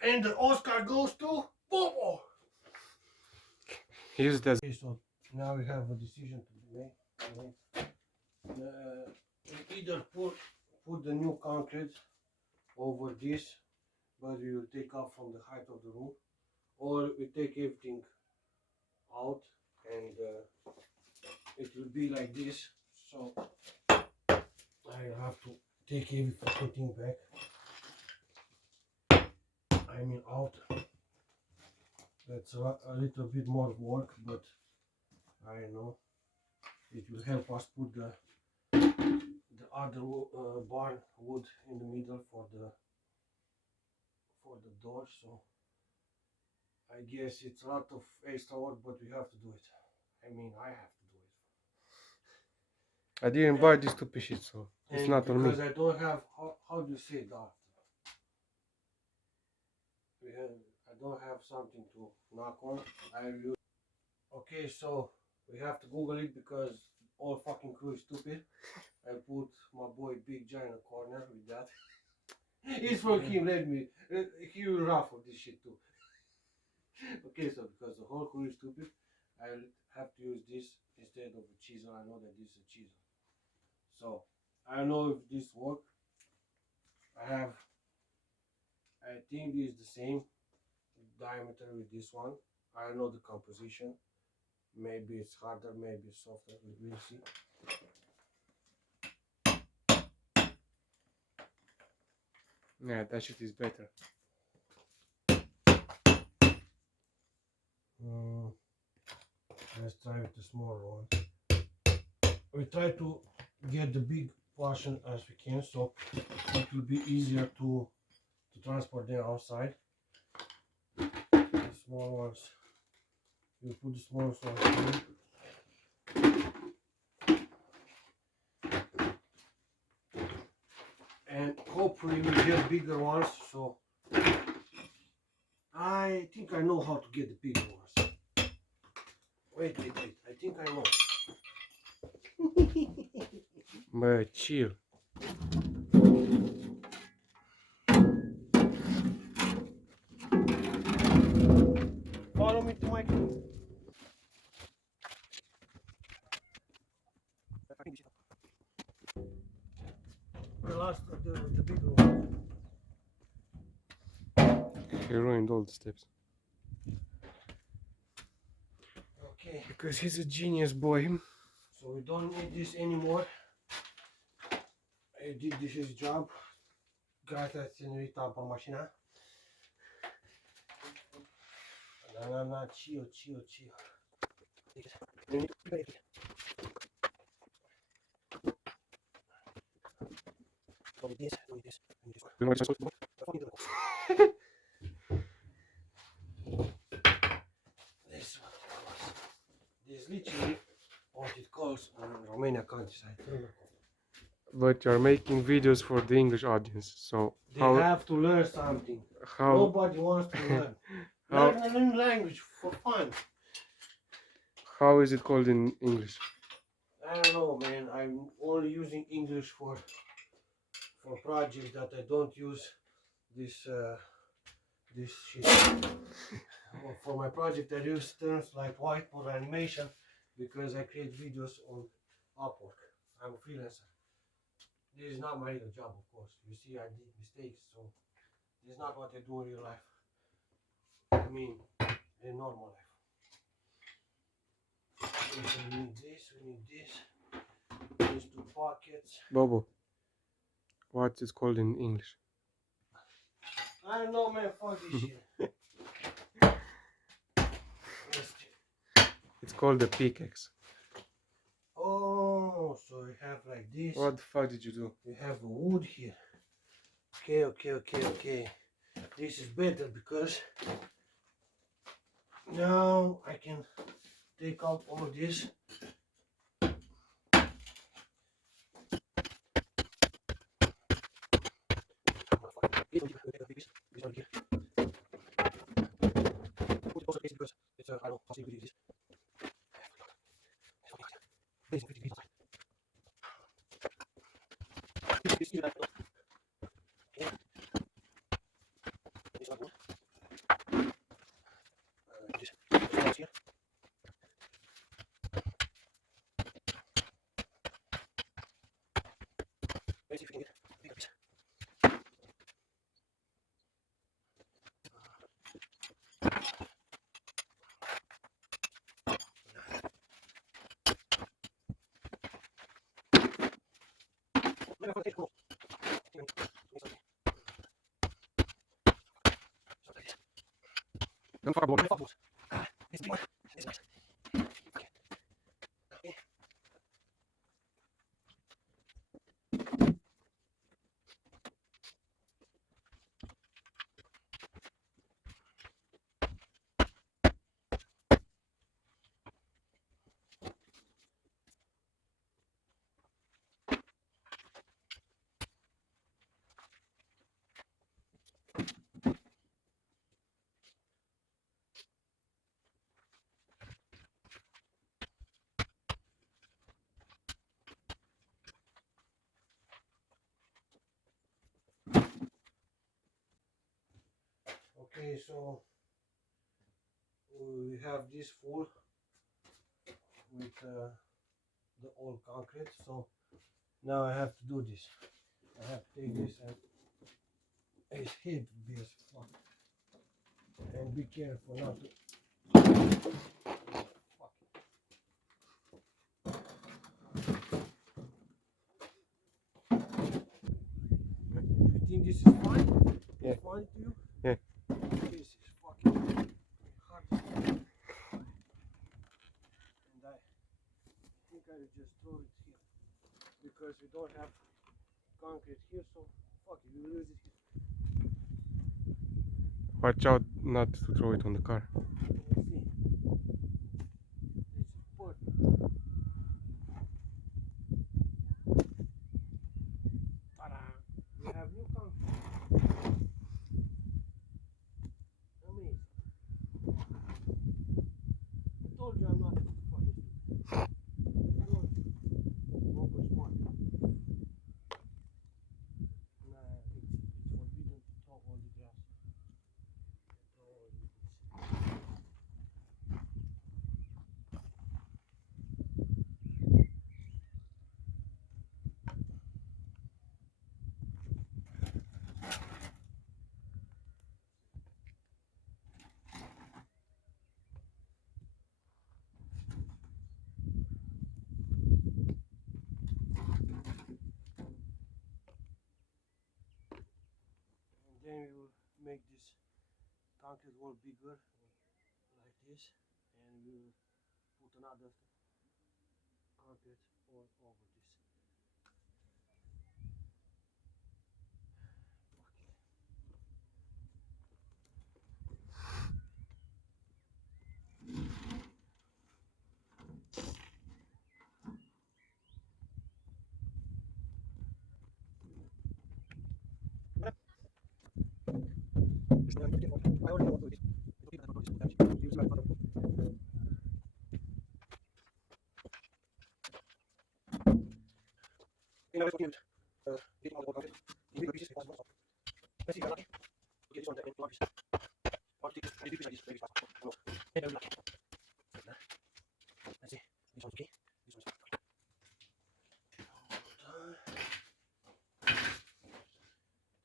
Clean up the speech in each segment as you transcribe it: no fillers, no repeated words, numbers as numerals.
And the Oscar goes to Bobo. Here's the. Okay, so now we have a decision to make. We either put the new concrete over this, but we will take off from the height of the roof, or we take everything out and it will be like this. So I have to take everything back. I mean out. That's a little bit more work, but I know it will help us put the other barn wood in the middle for the door. So I guess it's a lot of extra work, but we have to do it. I mean, I have to do it. I didn't buy these 2 pieces, so it's And not on me. because I don't have how do you say that? I don't have something to knock on. Okay, so we have to Google it because all fucking crew is stupid. I put my boy Big John in a corner with that. It's from him, let me. He will raffle this shit too. Okay, so because the whole crew is stupid, I'll have to use this instead of a chisel. I know that this is a chisel. So, I don't know if this works. I think this is the same diameter with this one. I don't know the composition. Maybe it's harder, maybe it's softer. We will see. Yeah, that shit is better. Let's try with the smaller one. We try to get the big portion as we can, so it will be easier to transport them outside. The small ones, you put the smallest ones in. And hopefully we'll get bigger ones. So I think I know how to get the bigger ones. Wait, I think I know. But chill. Follow me to my crew. The bigger one. He ruined all the steps. Okay. Because he's a genius boy. So we don't need this anymore. I did this job. Gata senorita pe mașina. Na, chill. This. This is literally what it calls in Romania countryside. But you're making videos for the English audience, so they have to learn something. Nobody wants to learn. Learn a new language for fun. How is it called in English? I don't know, man. I'm only using English for projects that I don't use this shit. For my project, I use terms like whiteboard animation because I create videos on Upwork. I'm a freelancer. This is not my real job, of course. You see, I did mistakes, so this is not what I do in real life. I mean, in normal life. So we need this. These 2 pockets. Bobo, what is called in English? I don't know, man. Fuck this shit. It's called a pickaxe. Oh, so we have like this. What the fuck did you do? We have wood here. Okay. This is better because now I can take out all this. Because it's I don't know how simple it is. Don't fuck about it. Okay, so we have this full with the old concrete. So now I have to do this. I have to take this and hit this fuck. And be careful not to. Fuck. You think this is fine? Yeah. It's fine to you? Yeah. This is fucking hard. And I think I will just throw it here. Because we don't have concrete here, so fuck it, we will use it here. Watch out not to throw it on the car. Let's see. It's perfect. Ta-da! We have new concrete. Amazing. I told you I'm not fucking stupid. I told you. Over smart. Nah, it's forbidden to talk on the grass. And then we will make this concrete wall bigger like this, and we will put another concrete all over this.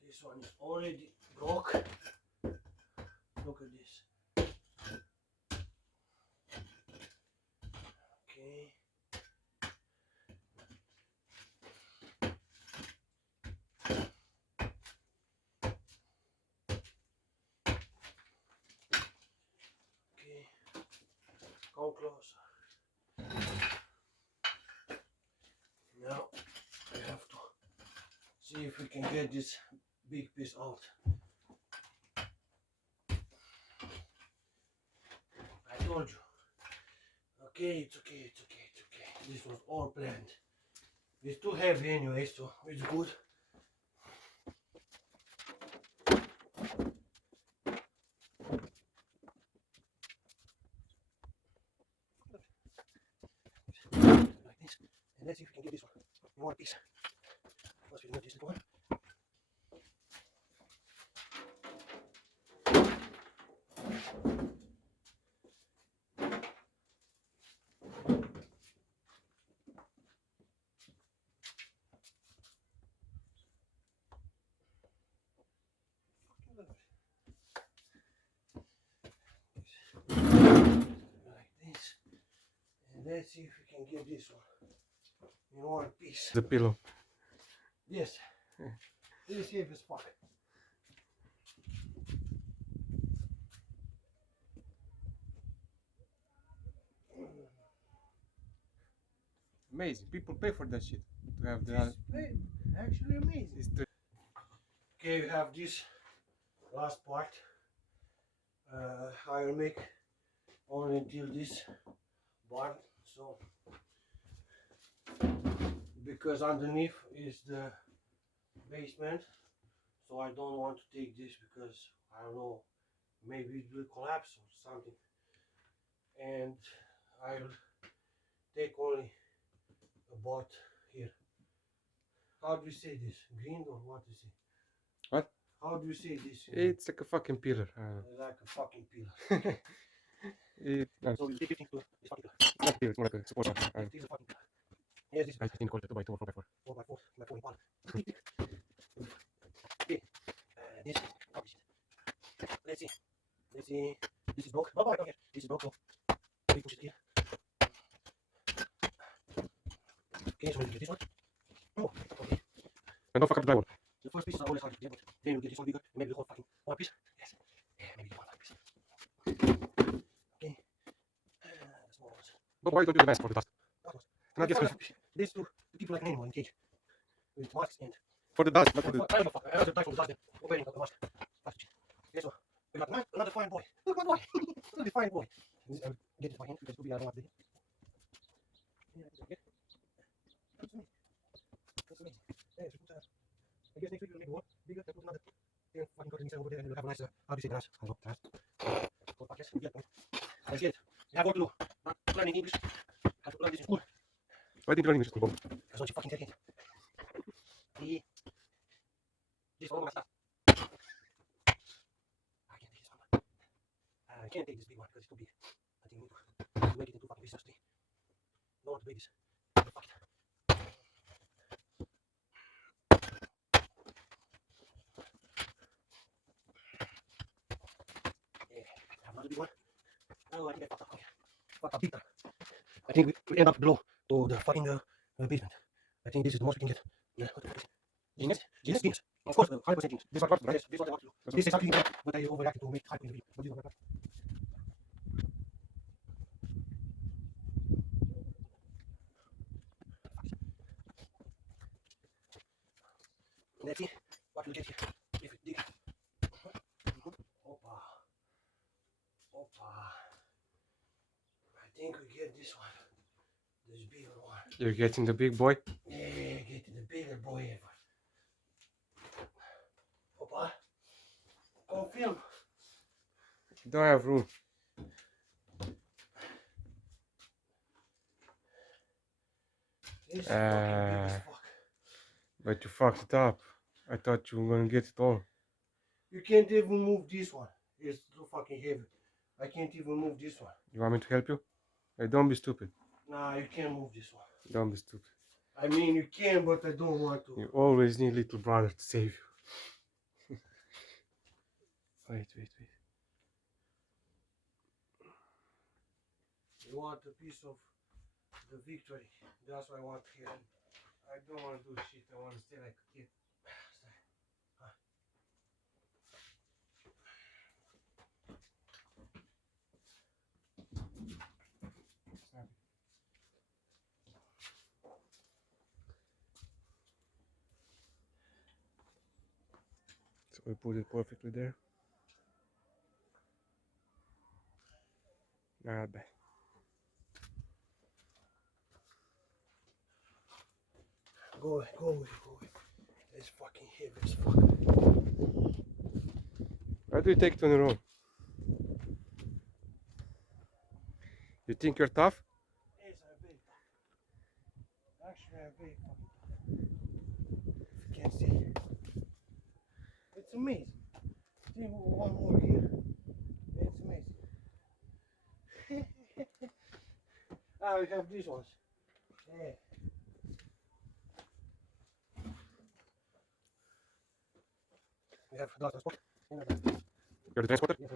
This one is already broke. Look at this. Okay. Okay. Come closer. Now I have to see if we can get this big piece out. I told you. Okay, it's okay, it's okay, it's okay. This was all planned. It's too heavy anyway, so it's good. Like this. And let's see if we can get this one in one piece. Once we remove this little one. Like this. And let's see if we can get this one in one piece. The pillow. Yes. It is heavy as fuck. Amazing. People pay for that shit. To have It's actually amazing. Okay, we have this last part. I will make only until this barn. So because underneath is the basement, so I don't want to take this because I don't know, maybe it will collapse or something, and I'll take only about here. How do you say this? Green or what is it? What? How do you say this? It's like a fucking pillar. Like a fucking pillar. No, So you take it into this fucking pillar. it's not a pillar, it's more like a support. This is a fucking pillar. Yes, this is I think call it 2 by 2 or 4 by 4. 4x4, by 4 in one. Okay. This, how is it? Let's see. Let's see. This is broke. Oh, I don't care. This is broke. So we push it here. Okay, so we get this one. Oh, okay. And don't fuck up the drywall. The first piece is always hard to get, but then we get this one bigger. And maybe the whole fucking one piece. Yes. Yeah, maybe the one piece. Okay. The small ones. But why don't you do the mask for the dust? That was. Not this one. This to keep like an animal in cage. With masks and. For the dust, not for the. I don't know, fuck. I have to die from the dust then. Opening the mask. That's it. Okay, so we got another fine boy. Look, one boy. Look, the fine boy. This, get it by hand because it will be I don't want to. Yeah, okay. That's amazing. That's amazing. Yeah, so put, I guess next week we'll make one bigger. Then put another. Then fucking cut inside over there and we'll have a nice, how do you say grass? I don't know, grass. For podcast, we get it. Let's get it. We have work to do. Not learning English. Have to learn this in school. Why didn't you learn English in school, Bob? Because don't you fucking take it. This one, my stuff. I can't take this big one because it's too big. I think we need to make it into fucking pieces. Don't want the babies. Fuck it. Yeah, I have another big one. Oh, I think I fucked up. Fucked up big time. I think we end up below to the fucking basement. I think this is the most we can get. Yeah, what the fuck is it? Genius? Genius? Genius. Of course, 100% genius. This one first, right? Yes, this is what I want to do. This is actually better, but I overreacted to make hype in the video. But this is what I got. Let's see what we get here. If we dig. Opa. Opa. I think we get this one. This bigger one. You're getting the big boy? Yeah, getting the bigger boy ever. Opa. Come film. You don't have room. This is fucking big as fuck. But you fucked it up. I thought you were gonna get it all. You can't even move this one. It's too fucking heavy. I can't even move this one. You want me to help you? Hey, don't be stupid. Nah, you can't move this one. Don't be stupid. I mean, you can, but I don't want to. You always need little brother to save you. Wait. You want a piece of the victory. That's what I want here. I don't want to do shit. I want to stay like a kid. So we put it perfectly there. Not bad. Go away. It's fucking heavy as fuck. Why do you take it on your own? You think you're tough? Yes, I'm very tough. Actually, I'm very fucking tough. If you can't see. It's amazing. See one more here. It's amazing. We have these ones. Yeah. We have glass transport. You're the transporter? Yes,